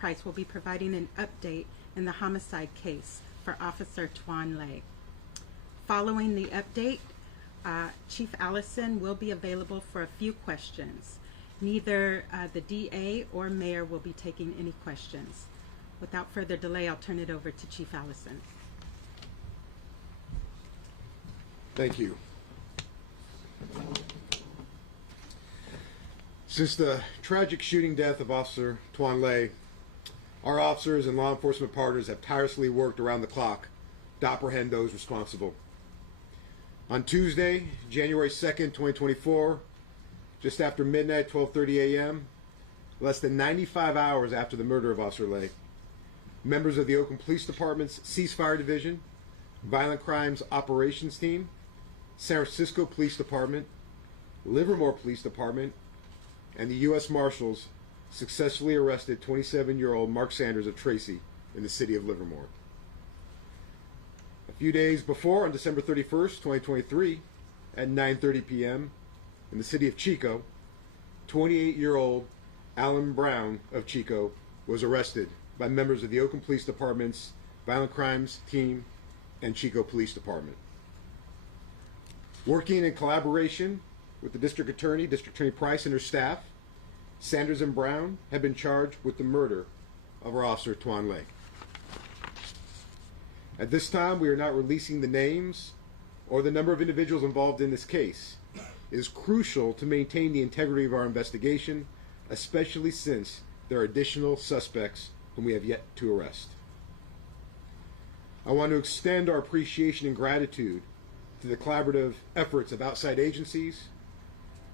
Price will be providing an update in the homicide case for Officer Tuan Lay. Following the update, Chief Allison will be available for a few questions. Neither the DA or Mayor will be taking any questions. Without further delay, I'll turn it over to Chief Allison. Thank you. Since the tragic shooting death of Officer Tuan Lay, our officers and law enforcement partners have tirelessly worked around the clock to apprehend those responsible. On Tuesday, January 2nd, 2024, just after midnight, 12:30 a.m., less than 95 hours after the murder of Officer Lay, members of the Oakland Police Department's Ceasefire Division, Violent Crimes Operations Team, San Francisco Police Department, Livermore Police Department, and the U.S. Marshals successfully arrested 27-year-old Mark Sanders of Tracy in the city of Livermore. A few days before, on December 31st, 2023, at 9:30 p.m., in the city of Chico, 28-year-old Alan Brown of Chico was arrested by members of the Oakland Police Department's Violent Crimes Team and Chico Police Department. Working in collaboration with the District Attorney Price, and her staff, Sanders and Brown have been charged with the murder of our Officer Tuan Lay. At this time, we are not releasing the names or the number of individuals involved in this case. It is crucial to maintain the integrity of our investigation, especially since there are additional suspects whom we have yet to arrest. I want to extend our appreciation and gratitude to the collaborative efforts of outside agencies,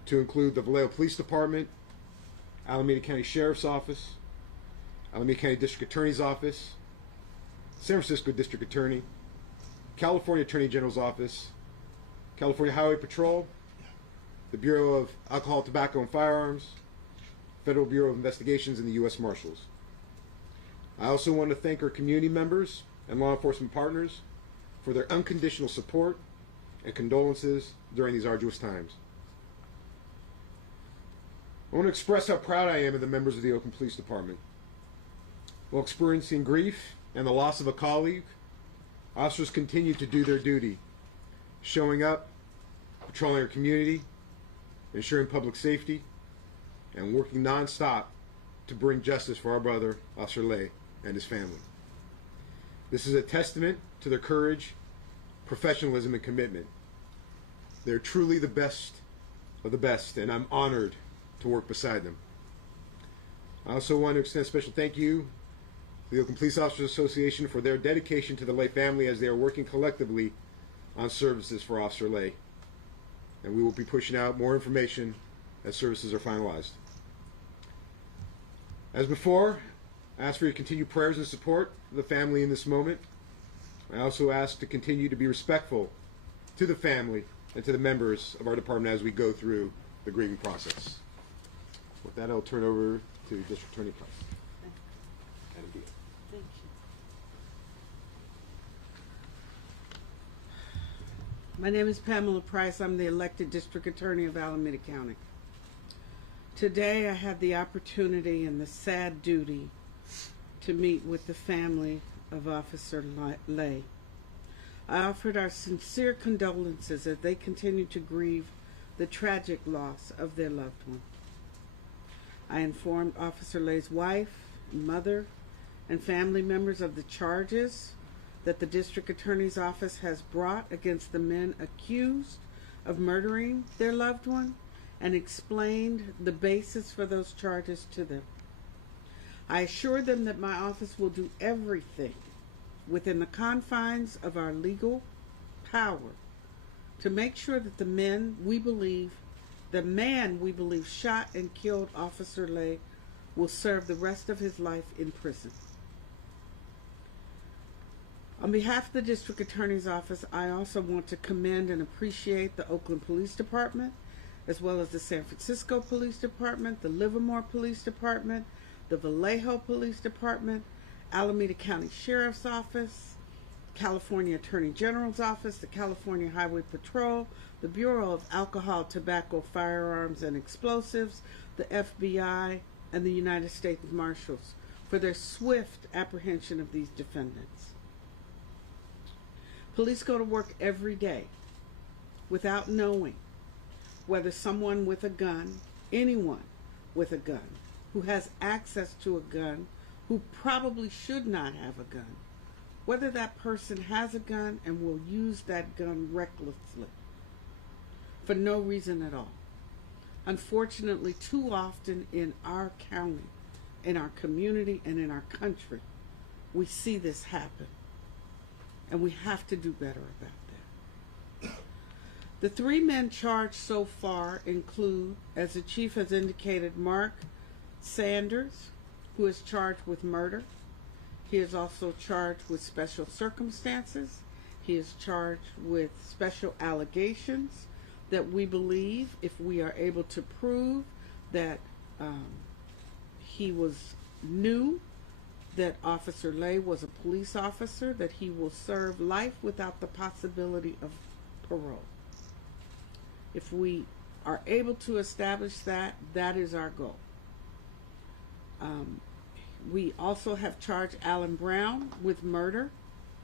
to include the Vallejo Police Department, Alameda County Sheriff's Office, Alameda County District Attorney's Office, San Francisco District Attorney, California Attorney General's Office, California Highway Patrol, the Bureau of Alcohol, Tobacco, and Firearms, Federal Bureau of Investigations, and the U.S. Marshals. I also want to thank our community members and law enforcement partners for their unconditional support and condolences during these arduous times. I want to express how proud I am of the members of the Oakland Police Department. While experiencing grief and the loss of a colleague, officers continue to do their duty, showing up, patrolling our community, ensuring public safety, and working non-stop to bring justice for our brother, Officer Lay, and his family. This is a testament to their courage, professionalism, and commitment. They're truly the best of the best, and I'm honored to work beside them. I also want to extend a special thank you to the Oakland Police Officers Association for their dedication to the Lay family as they are working collectively on services for Officer Lay. And we will be pushing out more information as services are finalized. As before, I ask for your continued prayers and support for the family in this moment. I also ask to continue to be respectful to the family and to the members of our department as we go through the grieving process. With that, I'll turn over to District Attorney Price. Thank you. My name is Pamela Price. I'm the elected District Attorney of Alameda County. Today I had the opportunity and the sad duty to meet with the family of Officer Lay. I offered our sincere condolences as they continue to grieve the tragic loss of their loved one. I informed Officer Lay's wife, mother, and family members of the charges that the District Attorney's Office has brought against the men accused of murdering their loved one, and explained the basis for those charges to them. I assured them that my office will do everything within the confines of our legal power to make sure that the man we believe shot and killed Officer Lay will serve the rest of his life in prison. On behalf of the District Attorney's Office, I also want to commend and appreciate the Oakland Police Department, as well as the San Francisco Police Department, the Livermore Police Department, the Vallejo Police Department, Alameda County Sheriff's Office, California Attorney General's Office, the California Highway Patrol, the Bureau of Alcohol, Tobacco, Firearms, and Explosives, the FBI, and the United States Marshals for their swift apprehension of these defendants. Police go to work every day without knowing whether someone with a gun, anyone with a gun, who has access to a gun, who probably should not have a gun, whether that person has a gun and will use that gun recklessly for no reason at all. Unfortunately, too often in our county, in our community, and in our country, we see this happen. And we have to do better about that. The 3 men charged so far include, as the chief has indicated, Mark Sanders, who is charged with murder. He is also charged with special circumstances. He is charged with special allegations that we believe, if we are able to prove that he knew that Officer Lay was a police officer, that he will serve life without the possibility of parole. If we are able to establish that, that is our goal. We also have charged Alan Brown with murder,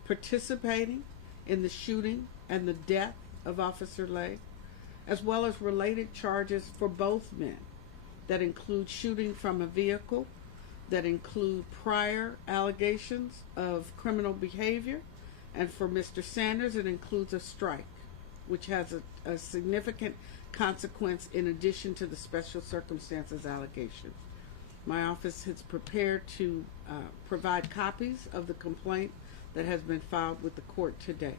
participating in the shooting and the death of Officer Lay, as well as related charges for both men that include shooting from a vehicle, that include prior allegations of criminal behavior, and for Mr. Sanders it includes a strike, which has a significant consequence in addition to the special circumstances allegations. My office is prepared to provide copies of the complaint that has been filed with the court today.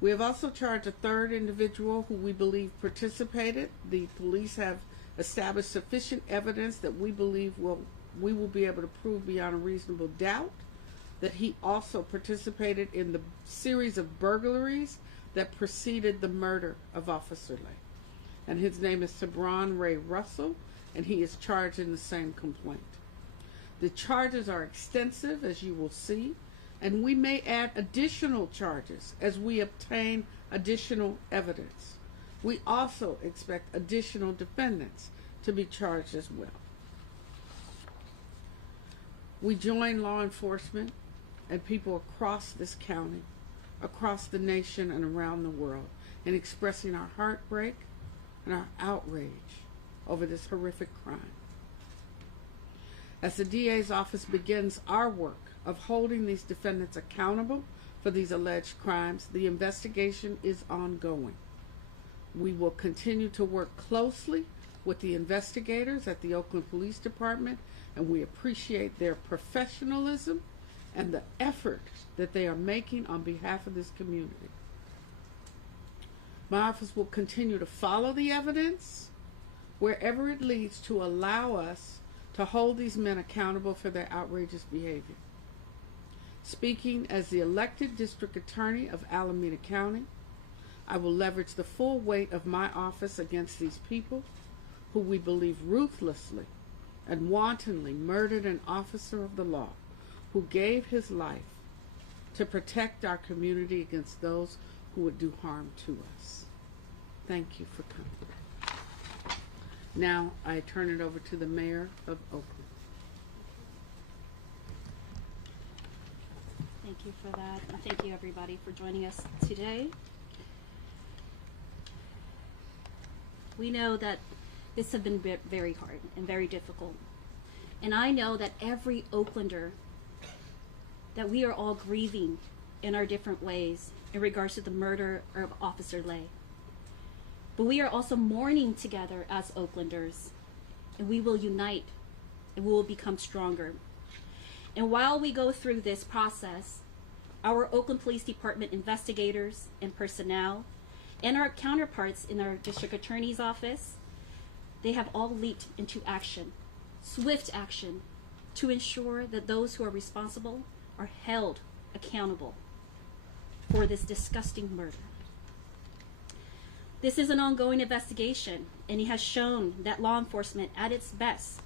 We have also charged a 3rd individual who we believe participated. The police have established sufficient evidence that we believe we will be able to prove beyond a reasonable doubt that he also participated in the series of burglaries that preceded the murder of Officer Lay. And his name is Sabron Ray Russell, and he is charged in the same complaint. The charges are extensive, as you will see, and we may add additional charges as we obtain additional evidence. We also expect additional defendants to be charged as well. We join law enforcement and people across this county, across the nation, and around the world in expressing our heartbreak and our outrage over this horrific crime. As the DA's office begins our work of holding these defendants accountable for these alleged crimes, the investigation is ongoing. We will continue to work closely with the investigators at the Oakland Police Department, and we appreciate their professionalism and the effort that they are making on behalf of this community. My office will continue to follow the evidence wherever it leads to allow us to hold these men accountable for their outrageous behavior. Speaking as the elected district attorney of Alameda County, I will leverage the full weight of my office against these people who we believe ruthlessly and wantonly murdered an officer of the law who gave his life to protect our community against those who would do harm to us. Thank you for coming. Now I turn it over to the mayor of Oakland. Thank you for that, and thank you everybody for joining us today. We know that this has been very hard and very difficult. And I know that every Oaklander, that we are all grieving in our different ways in regards to the murder of Officer Lay. But we are also mourning together as Oaklanders, and we will unite and we will become stronger. And while we go through this process, our Oakland Police Department investigators and personnel and our counterparts in our district attorney's office, they have all leaped into action, swift action, to ensure that those who are responsible are held accountable for this disgusting murder. This is an ongoing investigation, and it has shown that law enforcement at its best,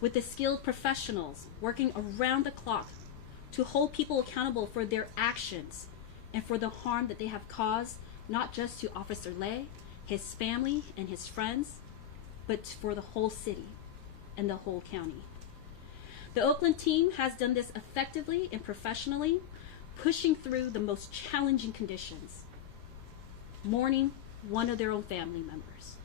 with the skilled professionals working around the clock to hold people accountable for their actions and for the harm that they have caused, not just to Officer Lay, his family, and his friends, but for the whole city and the whole county. The Oakland team has done this effectively and professionally, pushing through the most challenging conditions, mourning one of their own family members,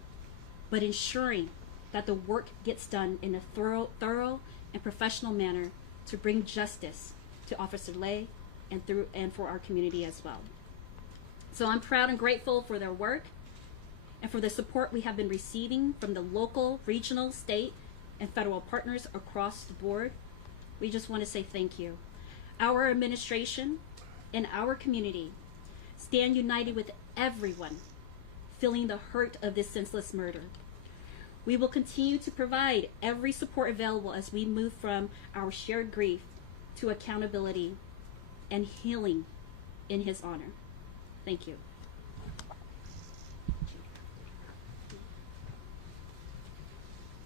but ensuring that the work gets done in a thorough and professional manner to bring justice to Officer Lay and for our community as well. So I'm proud and grateful for their work and for the support we have been receiving from the local, regional, state, and federal partners across the board. We just want to say thank you. Our administration and our community stand united with everyone feeling the hurt of this senseless murder. We will continue to provide every support available as we move from our shared grief to accountability and healing in his honor. Thank you.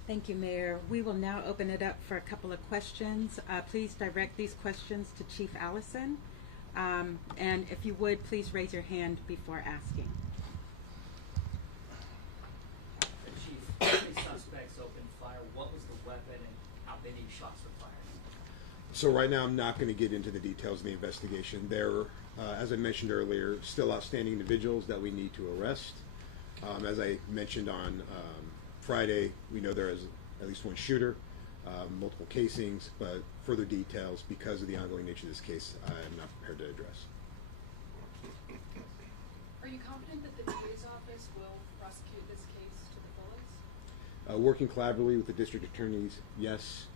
Thank you, Mayor. We will now open it up for a couple of questions. Please direct these questions to Chief Allison. And if you would, please raise your hand before asking. Chief, how many suspects opened fire? What was the weapon and how many shots were fired? So right now I'm not going to get into the details of the investigation. There, as I mentioned earlier, still outstanding individuals that we need to arrest. As I mentioned on Friday, we know there is at least one shooter, multiple casings, but further details, because of the ongoing nature of this case, I am not prepared to address. Are you confident that the DA's office will prosecute this case to the fullest? Working collaboratively with the district attorneys, yes.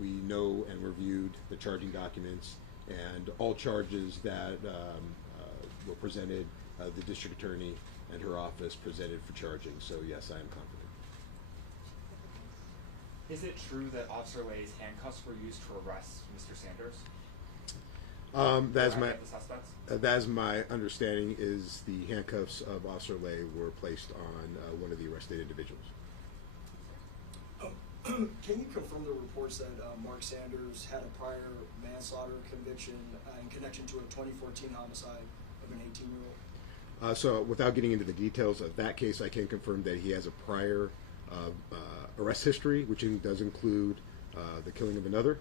We know and reviewed the charging documents, and all charges that were presented, the district attorney and her office presented for charging. So yes, I am confident. Is it true that Officer Lay's handcuffs were used to arrest Mr. Sanders? That is my understanding. Is the handcuffs of Officer Lay were placed on one of the arrested individuals. Can you confirm the reports that Mark Sanders had a prior manslaughter conviction in connection to a 2014 homicide of an 18-year-old? So without getting into the details of that case, I can confirm that he has a prior arrest history, which does include the killing of another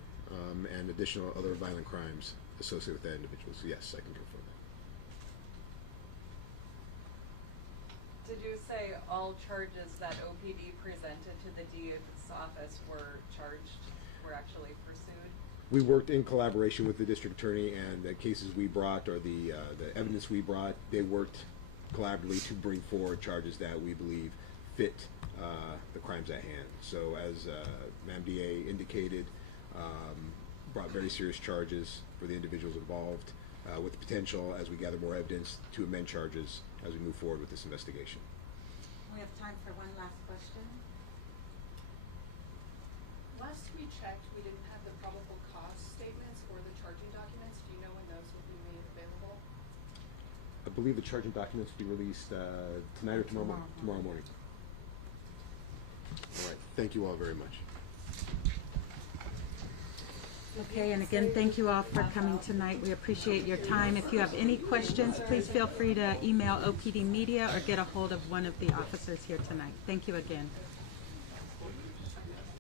and additional other violent crimes associated with that individual. So yes, I can confirm that. Did you say all charges that OPD presented to the DA's office were actually pursued? We worked in collaboration with the district attorney, and the cases we brought, or the evidence we brought, they worked collaboratively to bring forward charges that we believe fit the crimes at hand. So as Ma'am DA indicated, brought very serious charges for the individuals involved, with the potential, as we gather more evidence, to amend charges as we move forward with this investigation. We have time for one last question. Last we checked, we didn't have the probable cause statements or the charging documents. Do you know when those will be made available? I believe the charging documents will be released tonight or tomorrow morning. All right. Thank you all very much. Okay, and again, thank you all for coming tonight. We appreciate your time. If you have any questions, please feel free to email OPD Media or get a hold of one of the officers here tonight. Thank you again.